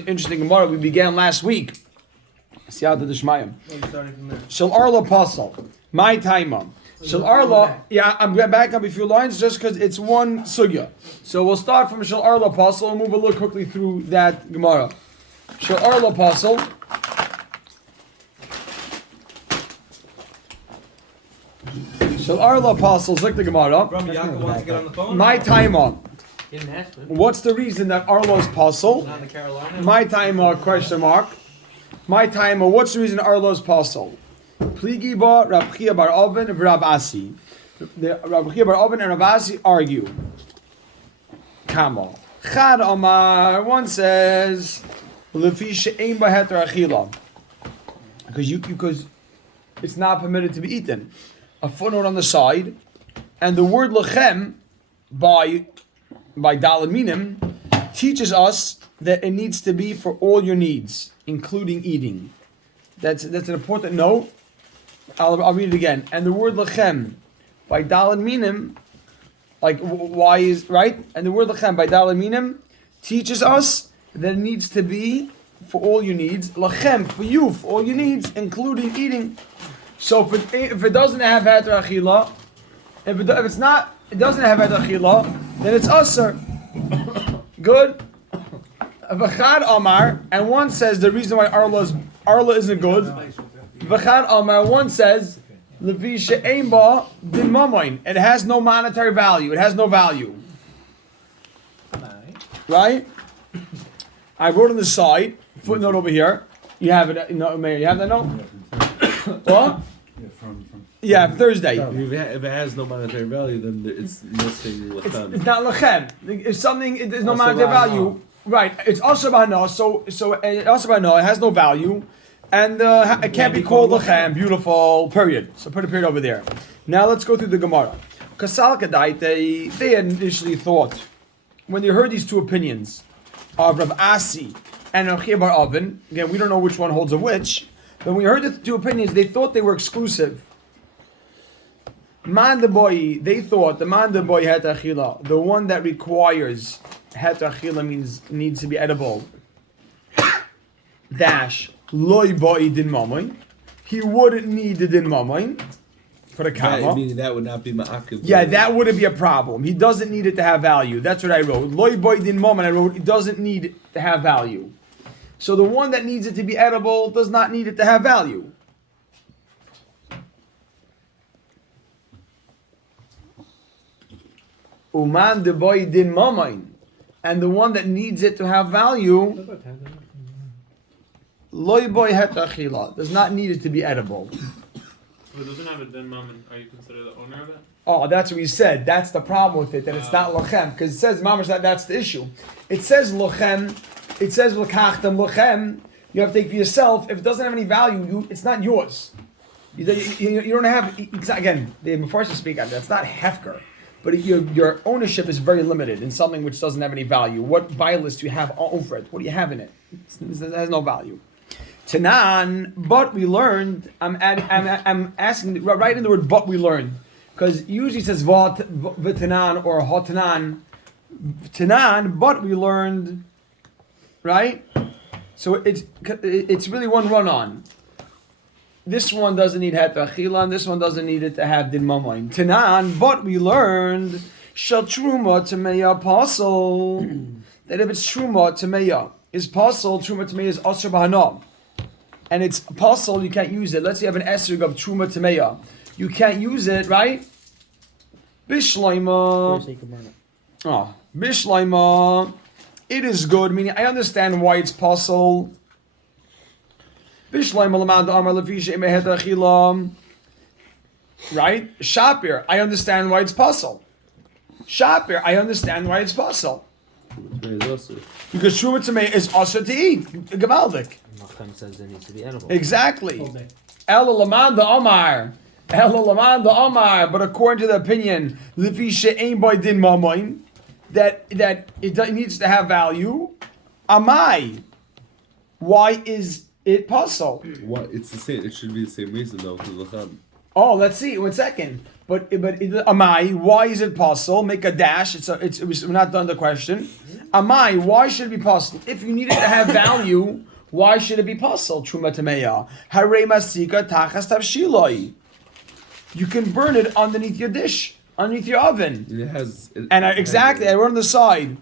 interesting Gemara we began last week. Siyata D'Shmayim. Shel Arla Pasal. My Taima. Shel Arla. Yeah, I'm going back up a few lines just because it's one sugya. So we'll start from Shel Arla Pasal and move a little quickly through that Gemara. Shel Arla Pasal. Shel Arla Pasal. Look the Gemara. My Taima. What's the reason that Arla is Pasal? My Taima question mark. My time, what's the reason Arlo is possible? Pligi ba Rab Chia bar Oven and Rab Asi. Rab Chia bar Oven and Rab Asi argue. Kamal. Chad Amar, one says, Lefi she'ein ba heter achila. Because it's not permitted to be eaten. A footnote on the side, and the word lechem by Daled Minim teaches us that it needs to be for all your needs, including eating. That's an important note. I'll read it again. And the word lechem by Daled Minim, like why is right? And the word lechem by Daled Minim teaches us that it needs to be for all your needs. Lechem for you, for all your needs, including eating. So if it doesn't have heter achila, if it doesn't have heter achila, then it's usher. Good. V'chad Amar, and one says the reason why Arla isn't good. V'chad Amar, one says Levi she'ein ba din mamoin. It has no monetary value. It has no value. Right? I wrote on the side, footnote over here. You have it. No, Mayor, you have that note? What? Yeah, Thursday. If it has no monetary value, then it's missing lechem. It's not lechem. If something there's no monetary value. Right, it's also b'hana, so also b'hana, it has no value, and it can't be called lechem. Beautiful, period. So put a period over there. Now let's go through the Gemara. Kasal Kadai, they had initially thought, when they heard these two opinions of Rav Asi and Rav Chia bar Oven, again, we don't know which one holds of which, but when we heard the two opinions, they thought they were exclusive. Mandaboy, they thought the Mandaboy het achila, the one that requires het achila needs to be edible. Dash loy boy din mamoin. He wouldn't need the din mamoin for the kama. Right, meaning that would not be ma'akiv. Yeah, that wouldn't be a problem. He doesn't need it to have value. That's what I wrote. Loy boy din mamoin. I wrote it doesn't need it to have value. So the one that needs it to be edible does not need it to have value. Uman de boy din mamoin. And the one that needs it to have value, loy boy het achila, does not need it to be edible. If it doesn't have a din mammon, are you considered the owner of it? Oh, that's what we said. That's the problem with it, that it's not lochem. Because it says, mamash, that's the issue. It says lochem, it says l'kachtem lochem, you have to take for yourself. If it doesn't have any value, it's not yours. You don't have, again, before I speak, that's not hefker. But your ownership is very limited in something which doesn't have any value. What buy list do you have over it? What do you have in it? It has no value. Tanan, but we learned. I'm asking right in the word but we learned, because usually it says v'tanan or hotanan. Tanan, but we learned, right? So it's really one run on. This one doesn't need het achila, and this one doesn't need it to have din mamoin. Tanan, but we learned shel truma tameya apostle that if it's truma tameya is apostle, truma tameya is asher b'hana, and it's apostle, you can't use it. Let's say you have an esrog of truma tameya, you can't use it, right? Bishleima. Bishleima. It is good. Meaning, I understand why it's apostle. Right? Shapir, I understand why it's puzzle. Shapir, I understand why it's puzzle. Because Truma Tamei is also to eat. Gavaldik. Machem says it needs to be edible. Exactly. Ela Lamanda Omar. But according to the opinion, Lifi She'ein Boy Din Mamoin, that it needs to have value. Amai. Why is it puzzle? What? It's the same. It should be the same reason though. Oh, let's see. 1 second. But amai, why is it possible? Make a dash. We're not done the question. Amai, why should it be possible? If you need it to have value, why should it be possible? Truma tameya. Hare masika tachas tavshiloi. You can burn it underneath your dish, underneath your oven. It has. Exactly. I wrote on the side.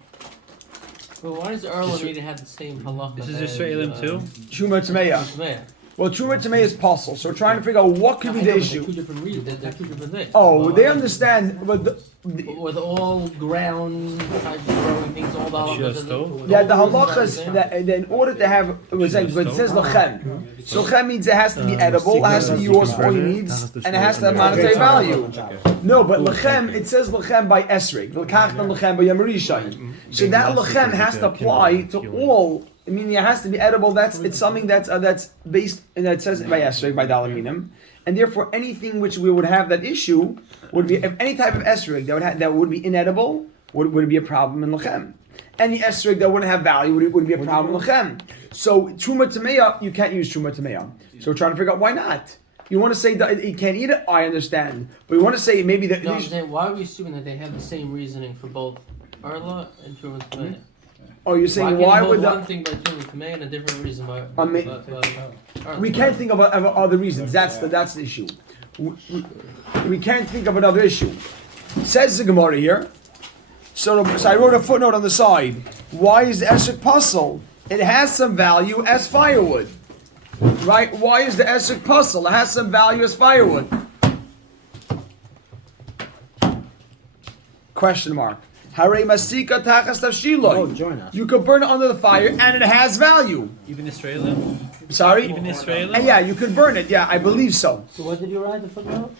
Well, why does Erla need to have the same halacha? This is Israelim too? Truma tameya. Well, Truma Tamei is possible, so we're trying to figure out what could be the issue. Two different reasons. They're two different things. Oh, they understand, but with all ground type growing things, all the halachas. Yeah, the halachas that in order to have but it says lachem. So lachem means it has to be edible, it has to be yours for all your needs, and it has to have monetary value. No, but lachem, it says lachem by esrig, l'kachtam lachem by yamarishayim. So that lachem has to apply to all. I mean, it has to be edible. It's something that's based, and that says by esrog, by dalaminim, and therefore anything which we would have that issue would be, if any type of esrog that would be inedible would be a problem in lachem. Any esrog that wouldn't have value would be a problem in lachem. So truma tameya, you can't use truma tameya. So we're trying to figure out why not. You want to say that you can't eat it? I understand, but we want to say maybe that. No, I'm saying, why are we assuming that they have the same reasoning for both Erla and truma tameya? Oh, you're saying why would one thing by truma tameya and a different reason by we can't think of other reasons. That's the issue. We can't think of another issue. Says the Gemara here. So I wrote a footnote on the side. Why is the esrog puzzle? It has some value as firewood, right? Why is the esrog puzzle? It has some value as firewood. Question mark. Hare masika tachas tavshiloi. Join us. You could burn it under the fire, and it has value. Even Israelim? Sorry? Even Israelim? And yeah, you could burn it. Yeah, I believe so. So what did you write the footnote?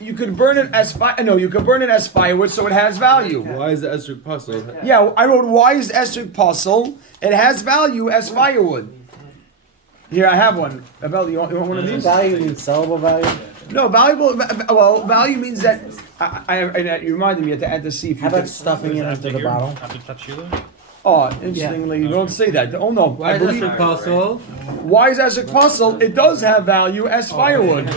You could burn it as you could burn it as firewood, so it has value. Why is the esrog possible? Yeah, I wrote why is esrog possible? It has value as firewood. Here I have one. Abel, you want one of these? Value means sellable value. No, valuable. Well, value means that. You reminded me at the see if you. How about stuffing it into the bottle? Oh, interestingly, you don't say that. Oh no, Why I is believe. that possible? Why is esrog possible? It does have value as firewood.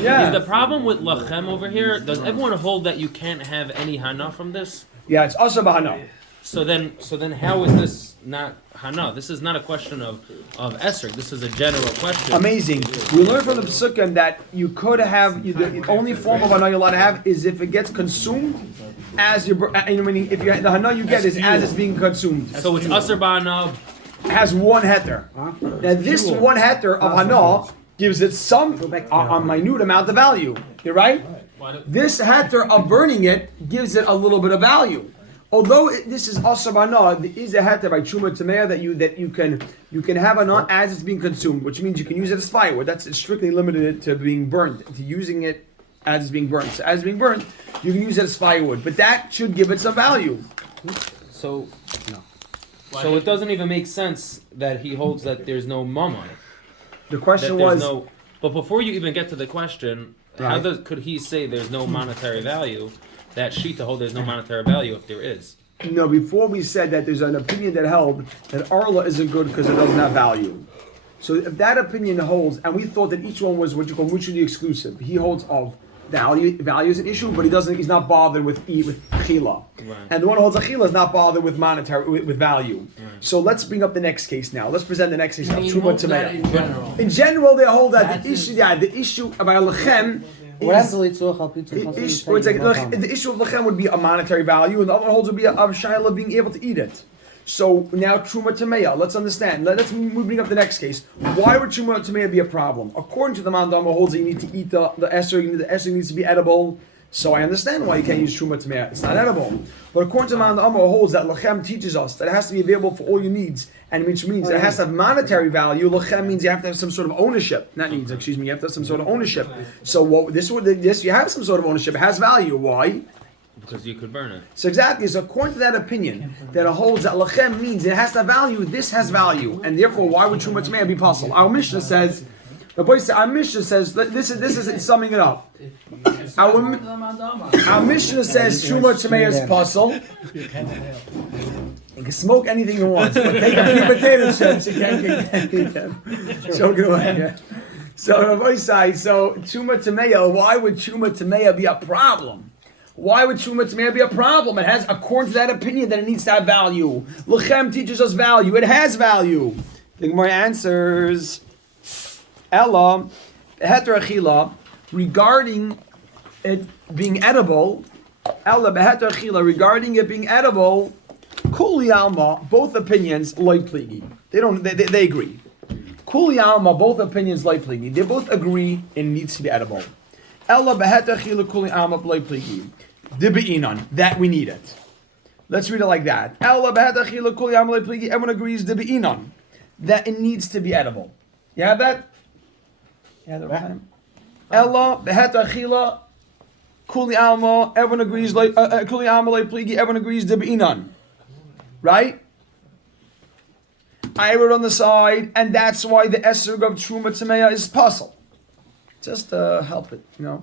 Yeah. Is the problem with lachem over here? Does everyone hold that you can't have any hana from this? Yeah, it's also bahana. So then, how is this not hana? This is not a question of esrog. This is a general question. Amazing. We learned from the Pesukim that you could have the only form of hana you're allowed to have is if it gets consumed as you. Meaning, if the hana you get is as it's being consumed. So it's aser ba'ana. Has one heter. Now this one heter of hana gives it some a minute amount of value. You're right. This heter of burning it gives it a little bit of value. Although this is aser ba'ana, there is a heter by truma tameya that you can have hana as it's being consumed, which means you can use it as firewood. That's strictly limited to being burnt, to using it as it's being burnt. So as it's being burnt, you can use it as firewood, but that should give it some value. So it doesn't even make sense that he holds that there's no mum on it. The question was, but before you even get to the question, how could he say there's no monetary value? That sheet to hold there's no monetary value if there is. no, before we said that there's an opinion that held that Arla isn't good because it doesn't have value. So if that opinion holds, and we thought that each one was what you call mutually exclusive, he holds of value is an issue, but he's not bothered with achila. Right. And the one who holds achila is not bothered with monetary with value. Right. So let's bring up the next case now. Let's present the next case now. Truma Tameya. In general. In general, they hold that the issue about lechem. The issue of lechem would be a monetary value, and the other holds would be a shaila being able to eat it. So now truma tameya. Let's understand. Let's bring up the next case. Why would truma tameya be a problem? According to the Mandama holds that you need to eat the esrog. The esrog needs to be edible. So I understand why you can't use truma tameya. It's not edible. But according to the Mandama holds that lechem teaches us that it has to be available for all your needs, and which means it has to have monetary value. Lechem means you have to have some sort of ownership. Not needs. Excuse me. You have to have some sort of ownership. So this you have some sort of ownership. It has value. Why? Because you could burn it. So exactly. So according to that opinion, that it holds that lachem means it has to have value. This has value, and therefore, why would truma tameya be possible? Our Mishnah says, our Mishnah says this is summing it up. Our Mishnah says truma tameya is possible. You can smoke anything you want, but take a few potato chips, you can't eat them. Choke it away. So Rabbi Sai, so Chuma Tameya, why would Chuma Tameya be a problem? Why would Chuma Tameya be a problem? It has, according to that opinion, that it needs to have value. Lechem teaches us value. It has value. The Gemara answers, Ella, Beheter Achila, regarding it being edible, Ella Beheter Achila, regarding it being edible, Kuli Alma, both opinions, loy pligi. They agree. Kuli Alma, both opinions, loy pligi. They both agree it needs to be edible. Ella Beheter Achila, Kuli Alma, loy pligi. Dibi'inon, that we need it. Let's read it like that. Ella Beheter Achila, Kuli Alma, loy pligi. Everyone agrees, Dibi'inon, that it needs to be edible. You have that? Yeah. Ella Beheter Achila, Kuli Alma, everyone agrees, Kuli Alma, loy pligi. Everyone agrees, Dibi'inon. Right? I wrote on the side, and that's why the esrog of Truma Tzameya is puzzle. Just help it, you know.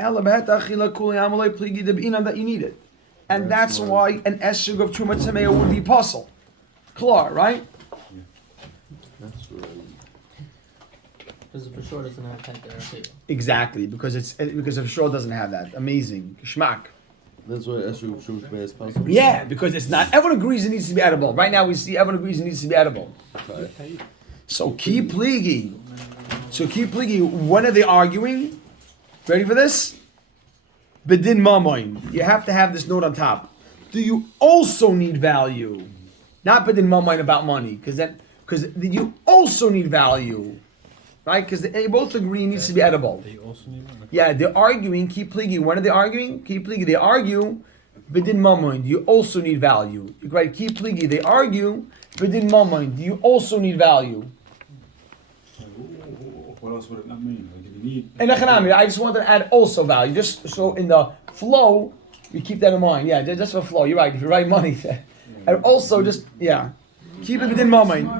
That you need it. And that's why an esrog of Truma Tzameya would be puzzle. Klar, right? That's right. Because it for sure doesn't have Heter. Exactly, because it for sure doesn't have that. Amazing. Geschmack. That's why Esrog of Truma Tzameya is possible. Yeah, because it's not. Everyone agrees it needs to be edible. Right now we see everyone agrees it needs to be edible. Okay. So ki pligi. When are they arguing? Ready for this? Bedin mamoin. You have to have this note on top. Do you also need value? Not bedin mamoin about money, because you also need value, right? Because they both agree it needs to be edible. Yeah, they're arguing. Ki pligi. When are they arguing? Ki pligi. They argue. Bedin mamoin. Do you also need value? Right? Ki pligi. They argue. Bedin mamoin. Do you also need value? What else would it not mean? Like if you need. And I just wanted to add also value, just so in the flow, you keep that in mind. Yeah, just for flow. You're right. If you write money, and also just keep it within my mind.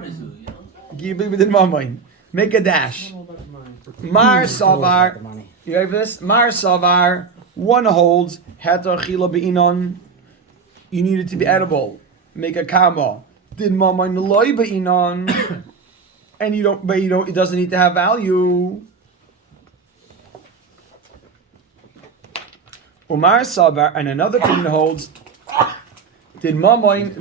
Keep it within my mind. Make a dash. Mar Savar. You ready for this? Mar Savar. One holds Heter Chila Be'inon. You need it to be edible. Make a kama. Did Mamain Loy Be'inon. And it doesn't need to have value. Umar Savar, and another opinion holds, did Mamoin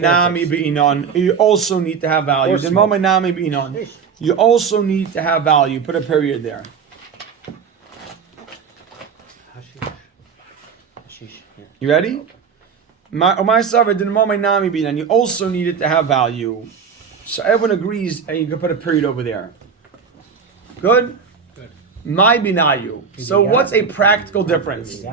Nami Be'inon. You also need to have value. Did Mamoin Nami Be'inon. You also need to have value. Put a period there. You ready? Umar Savar, did Mamoin Nami Be'inon. You also need it to have value. So everyone agrees, and you can put a period over there. Good? Good. My binayu. So what's a practical difference?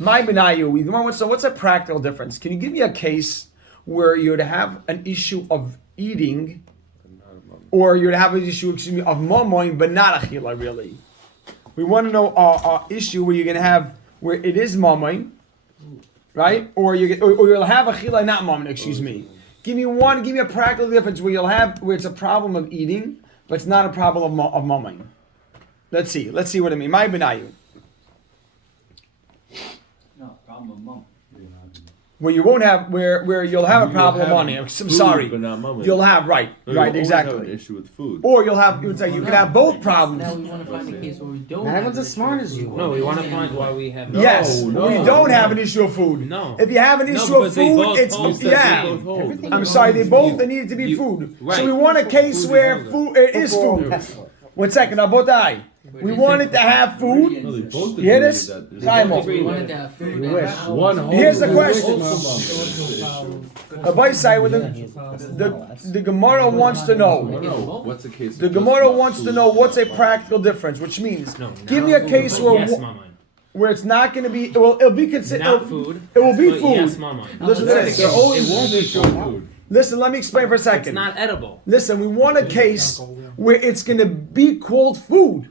My binayu. So what's a practical difference? Can you give me a case where you would have an issue of eating, or you would have an issue, of mamoin, but not achila really? We want to know an issue where you're going to have, where it is mamoin, right? Or you'll have achila, not mamoin, excuse me. Give me a practical difference where where it's a problem of eating, but it's not a problem of mammon. Let's see what I mean. My benayu. No, problem of mum. Where you won't have, where you'll have a problem of money. I'm sorry. But not mammon. You'll have, right, Have exactly. an issue with food. Or you could say you can have both problems. Now we want to find a case where we don't. Not everyone's as smart as you. No, we want to find why we have. Yes, we don't have an issue of food. No. If you have an issue of because they food, both it's hold. Everything I'm sorry, they both need it to be food. right. So we want a case where food it is food. 1 second, Abotai. We wanted to have food. No, they both You hear agree this? that there's Chaim. no We wanted to have food. Here's the question. Abai Sai with the Gemara wants to know. No, what's the case? The Gemara wants to know what's a practical difference, which means give me a case where Yes, mammon. where it's not going to be. It'll be considered. Not food. It will be but food. Yes, mammon. Listen to this. There always won't be food. Listen, let me explain for a It's second. not edible. Listen, we want a case where it's going to be called food.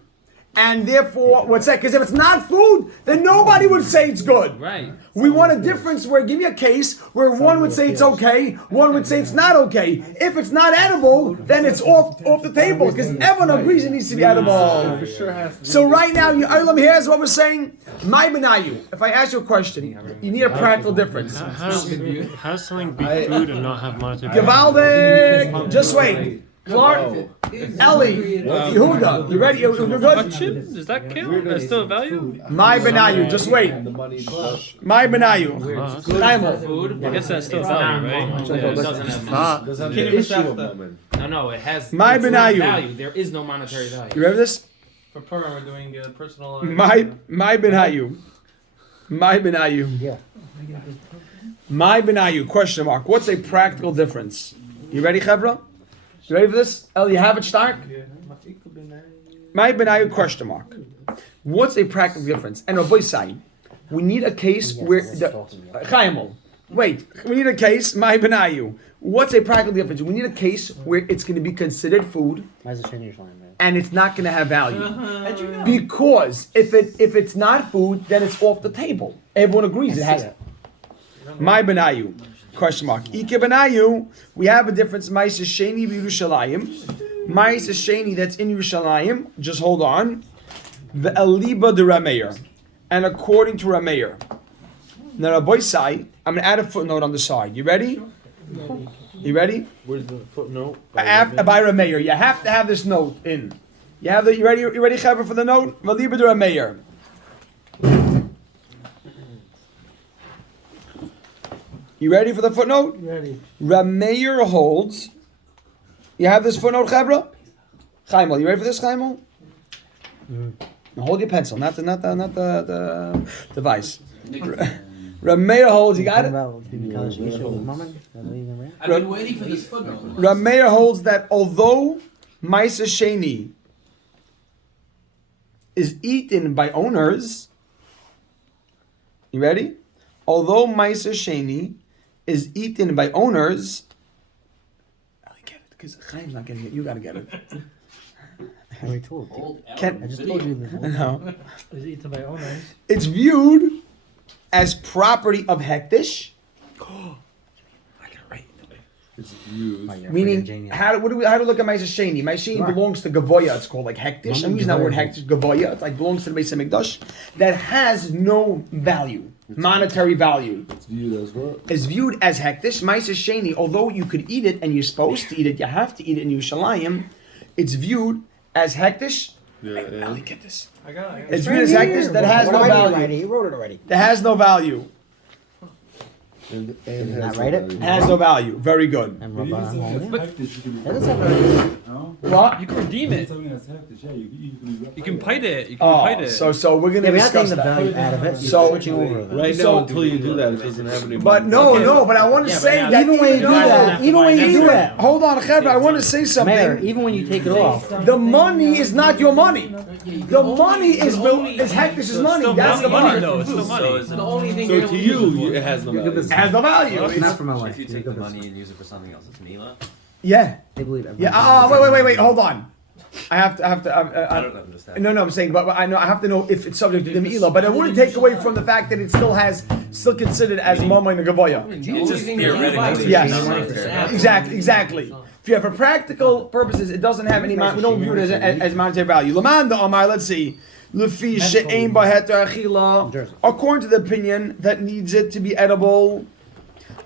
And therefore, what's that? Because if it's not food, then nobody would say it's good. Right. We want a difference where, give me a case where one would say it's okay, one would say it's not okay. If it's not edible, then it's off the table because everyone agrees it needs to be edible. For sure has to So right now, here's what we're saying. My benayu. If I ask you a question, you need a practical difference. How does something be food and not have monetary value? Givaldic. Just wait. Clark, Ellie, Yehuda, you ready? You're good? Does that count? That's still a value? My benayu. Just wait. the money. My benayu. Chaimel. Food. I guess that's still a It's value, not right? moment. Yeah, it doesn't have Ah. Does have Kinyan the issue of Hamasechta. moment. No, it has. My it's not benayu. value. There is no monetary You value. ready for this? For Purim, we're doing personal. My benayu. My benayu. Yeah. My benayu. Question mark. What's a practical difference? You ready, Chevra? You ready for this? El, you have it, Stark? My benayu. Question mark. What's a practical difference? And Rabbi say, we need a case where the Chaimel. Wait, we need a case. My benayu. What's a practical difference? We need a case where it's going to be considered food and it's not going to have value. Because if it's not food, then it's off the table. Everyone agrees it has. My benayu. Question mark. Ike benayu. We have a difference. Ma'aseh sheni b'Yerushalayim. Ma'aseh sheni that's in Yerushalayim. Just hold on. The Eliba de Rameir. And according to Rameir. Now Rabbi Sai, I'm going to add a footnote on the side. You ready? You ready? Where's the footnote? By Rameir. You have to have this note in. You have the. You ready? You ready, Chaver, for the note? Eliba de Rameir. You ready for the footnote? Ready. Rameir holds. You have this footnote, Chabra? Chaimel, you ready for this, Chaimel? Now hold your pencil, not the device. Rameir holds. You got it. I've been waiting for this footnote. Rameir holds that although Ma'aseh Sheni is eaten by owners, you ready? Although Ma'aseh Sheni is eaten by owners, I get it because Chaim's not getting it. You gotta get it. I told you. Old Can- I just told you this. No. Is eaten by owners. It's viewed as property of Hektish. It's used. Meaning, how do we look at Ma'aseh Sheni? Ma'aseh Sheni belongs to Gavoya. It's called like Hektish. I'm using that word Hektish, Gavoya. It's like belongs to the Beis Hamikdash. That has no value, monetary value. It's viewed as what? Is viewed as Hektish. Ma'aseh Sheni, although you could eat it and you're supposed to eat it, you have to eat it in Yerushalayim. It's viewed as Hektish. Yeah, Ellie, get this. I got it. It's viewed as Hektish that has no value. He wrote it already. That has no value. And Did he has not no write it? value. Has no value. Very good. And But even Rabban something that's Holding. hectic, you can That does have value. no? What? You can redeem it. Something that's hectic, yeah, You can bite it. You can bite Oh, it. so we're gonna Yeah, we're not discuss taking the that. value out of it. So- You're switching over. Right So- now, until you do that, it doesn't have any. But money. no, but I want to Yeah, but say now- that Even when you do that, even when you do that, Hold on, Chevra, I want to say Mayor, something. even when you take it off, The money is not your money. The money is Hector's money. That's the money. though. It's still money. The only thing So to you, it has no value. It has no value. it's not for my If wife. you take the money and use it for something else, it's Mila. Yeah, They believe it. yeah. Wait. Hold on. I have to. I don't understand. No, I'm saying, but I know I have to know if it's subject to the Me'ilah, but it wouldn't take away from the fact that it still considered as Mama in the Gavoya. It's just theoretically. Yes. Exactly. If you have for practical purposes, it doesn't have any. We don't view it as monetary value. Laman the Amar. Let's see. Lefi she'ein baheter achila. According to the opinion that needs it to be edible.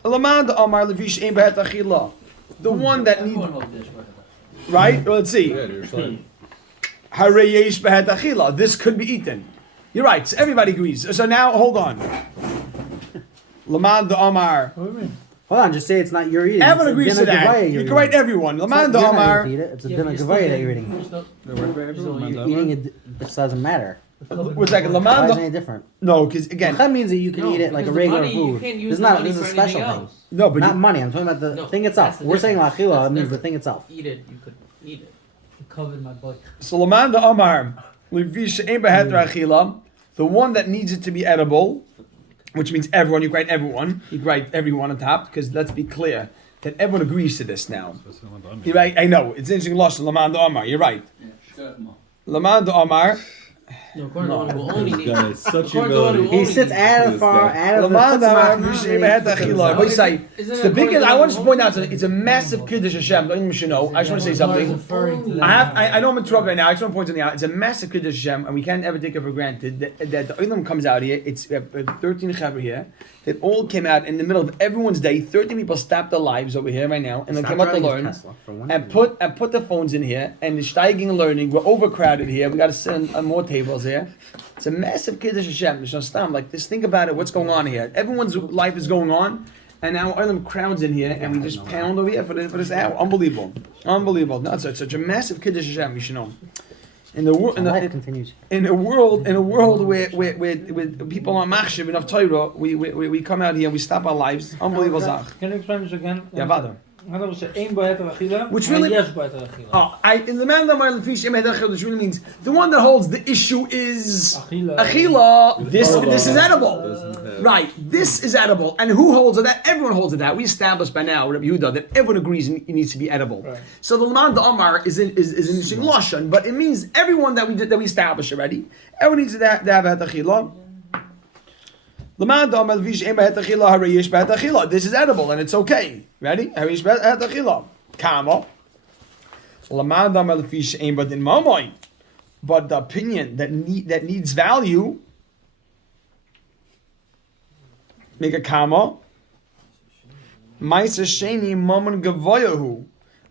Laman the Amar lefi she'ein baheter achila. The one that needs. Right? Well, let's see. Yeah, you're saying. Hareyesh behet achila. This could be eaten. You're right. So everybody agrees. So now, hold on. Laman the Amar. Hold on, just say it's not your eating. Everyone It's a agrees to dinner that. gavaya You you're can write eating. everyone. It's Laman not- the you're not Amar. eating it, It's a dinner gavaya that you're eating. Eating it doesn't matter. One second. Why Laman is it the. any different? No, because again. That means that you can No, eat it like a because the regular money, you food. can't use It's the not. money This is a for special anything thing. else. No, but Not you, money. I'm talking about the No, thing that's itself. the We're saying difference. lachila. It That's means the different. thing itself. Eat it, you could eat it. Covered my butt. so Laman the Amar. Lefi she'ein behet achila. The one that needs it to be edible, which means everyone. You write everyone. You write everyone on top because let's be clear that everyone agrees to this now. You're right. I know it's interesting. Lost Laman the Amar. You're right. Laman the Amar. No, according to the one who only This needs. guy is such According to the one who humility. He only sits needs- out of This far, guy. out of the Lamad chutzpah. Amar Shemet HaChila. But say, Isn't it's it the according biggest. to I the want to one point who out it's a massive kiddush Hashem. Don't even should know. I just want to say It's something. referring to that. I know I'm interrupting right now. I just want to point something out. It's a massive kiddush Hashem, and we can't ever take it for granted that the Olam comes out here. It's we have 13 chaver here that all came out in the middle of everyone's day. 13 people stopped their lives over here right now, and they Stop came out to driving his learn Tesla, for one and reason. put the phones in here and the steiging and learning. We're overcrowded here. We got to sit on more tables here. It's a massive kiddush Hashem. Like just think about it. What's going on here? Everyone's life is going on. And now all them crowds in here, and we just pound over here for this hour. Unbelievable. No, it's such a massive kiddush Hashem. You should know. Life continues. In a world where people are machshav enough Torah, we come out here and we stop our lives. Unbelievable zach. Can you explain this again? Yeah, vada. Which really- yes, In the man which really means the one that holds the issue is Achila. achila. This is edible. Doesn't have- Right, this is edible. And who holds it? That everyone holds it that. We established by now, Rabbi Yehuda, that everyone agrees it needs to be edible. Right. So the Laman Amar is an interesting lashon, but it means everyone that we established already. Everyone needs to have achila. Laman Amar Levish Ema Het Achila Harayish Behet Achila. This is edible and it's okay. Ready? Harayish Behet Achila. Kama. Laman Amar Levish Ema Din Mamoy. But the opinion that needs value. Make a comma. Maisa Sheni Mammon Gavoyahu.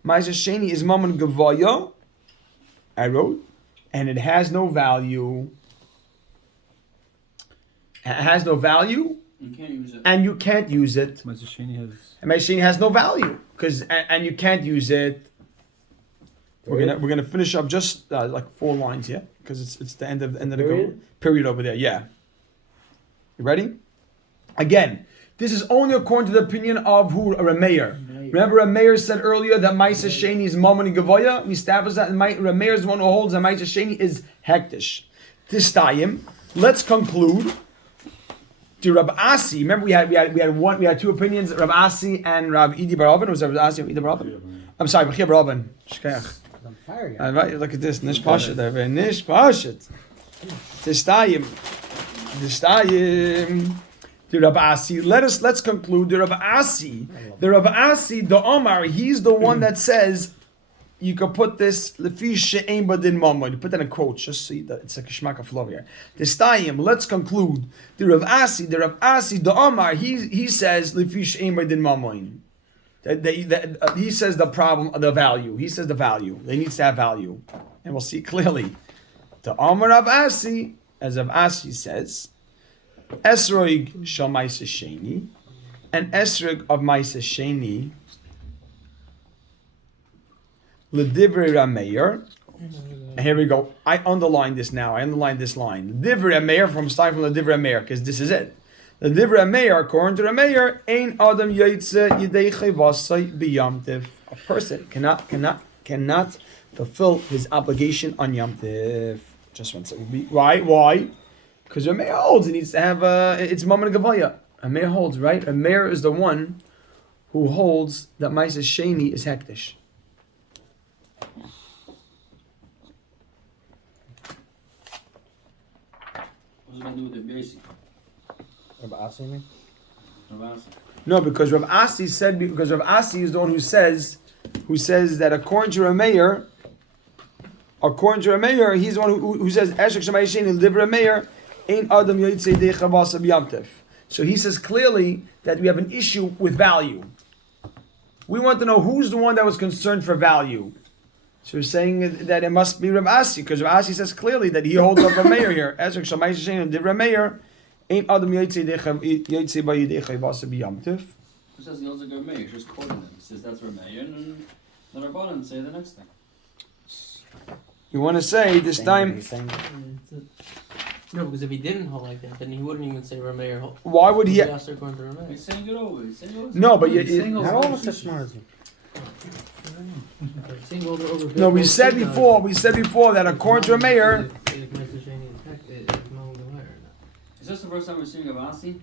Maisa Sheni is Mammon Gavoya. I wrote. And it has no value. It has no value. You can't use it. And you can't use it. Maisa Sheni has. And Maisa Sheni has no value. And you can't use it. We're gonna finish up just like 4 lines here. Because it's the end of the period over there. Yeah. You ready? Again, this is only according to the opinion of who? A Rameir. Remember, Rameir said earlier that Maisa Sheni is Mammon Gavoya. We established that Rameir is the one who holds that Maisa Sheni is hektish. This time, let's conclude. To Rav Asi, remember we had 2 opinions, Rav Asi and Rav Idi Barabin. Was Rav Asi and Idi Barabin? I'm sorry, Bechia Barabin. Shkach. I'm fire guy. Look at this, Nish Pashat over here. Nish Pashat. This time. The Rav Asi. Let's conclude. The Rav Asi, the Omar, he's the one that says you can put this lefi she'ein badin mamon. You put that in quotes just so it's like a shmaka flow here. This time, let's conclude. The Rav Asi, the Omar, he says lefi she'ein badin mamon. He says the problem, the value. He says the value. They need to have value, and we'll see clearly. The Omar Rav Asi, as Rav Asi says. Esroig shal Maisa Sheni, and Esroig of Maisa Sheni, L'divrei Rameir. And here we go. I underline this now. I underline this line. L'divrei Rameir from starting from L'divrei Rameir because this is it. L'divrei Rameir, according to Rameir, ein adam yaitze yidei chayvasai b'yamtiv. A person cannot fulfill his obligation on Yom Tiv. Just one second. Why? Because a mayor holds, it needs to have it's Mammon Gavaya. A mayor holds, right? A mayor is the one who holds that Maisa Sheni is hektish. What's it got to do with the basic? Rav Asi, you mean? No, because Rav Asi is the one who says that according to a mayor, he's the one who says Eshek Shemai Sheni Liver Mayor. So he says clearly that we have an issue with value. We want to know who's the one that was concerned for value. So we're saying that it must be Rav Asi, because Rav Asi says clearly that he holds up a mayor here. Who says he holds a mayor? It's just quoting them. He says that's Rameir, and the Rabbanan say the next thing. You want to say this time? No, because if he didn't hold like that, then he wouldn't even say Rameir. Why would he? According to Rameir. He's saying it over. No, but Not all of us are smart as you. No, we said before that according to a mayor. Is this the first time we're seeing Rav Asi?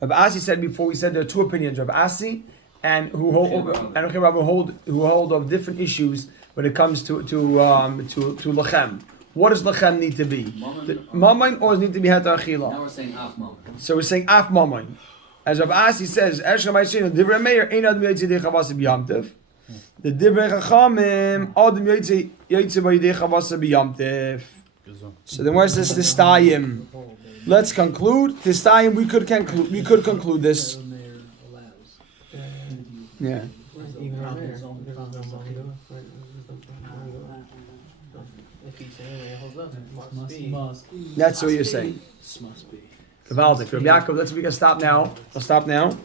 Rav Asi said before. We said there are 2 opinions: Rav Asi and who hold of different issues when it comes to lachem. What does lechem need to be? Mammon. Mammon or does it need to be heter achila? Now we're saying af mammon. So we're saying af mammon. As Rav Asi says, Eshka Ma'ashin, Divrei Meir, Ein Adam Yoytze Yidei Chavasa B'Yamtiv. The Divrei Chachamim, Adam Yoytze B'Yidei Chavasa B'Yamtiv. So then where's this Tistayim? Let's conclude. Tistayim, we could conclude this. Yeah. That's what you're saying. Gewaldig. Rabbi Yaakov, we can stop now. I'll stop now.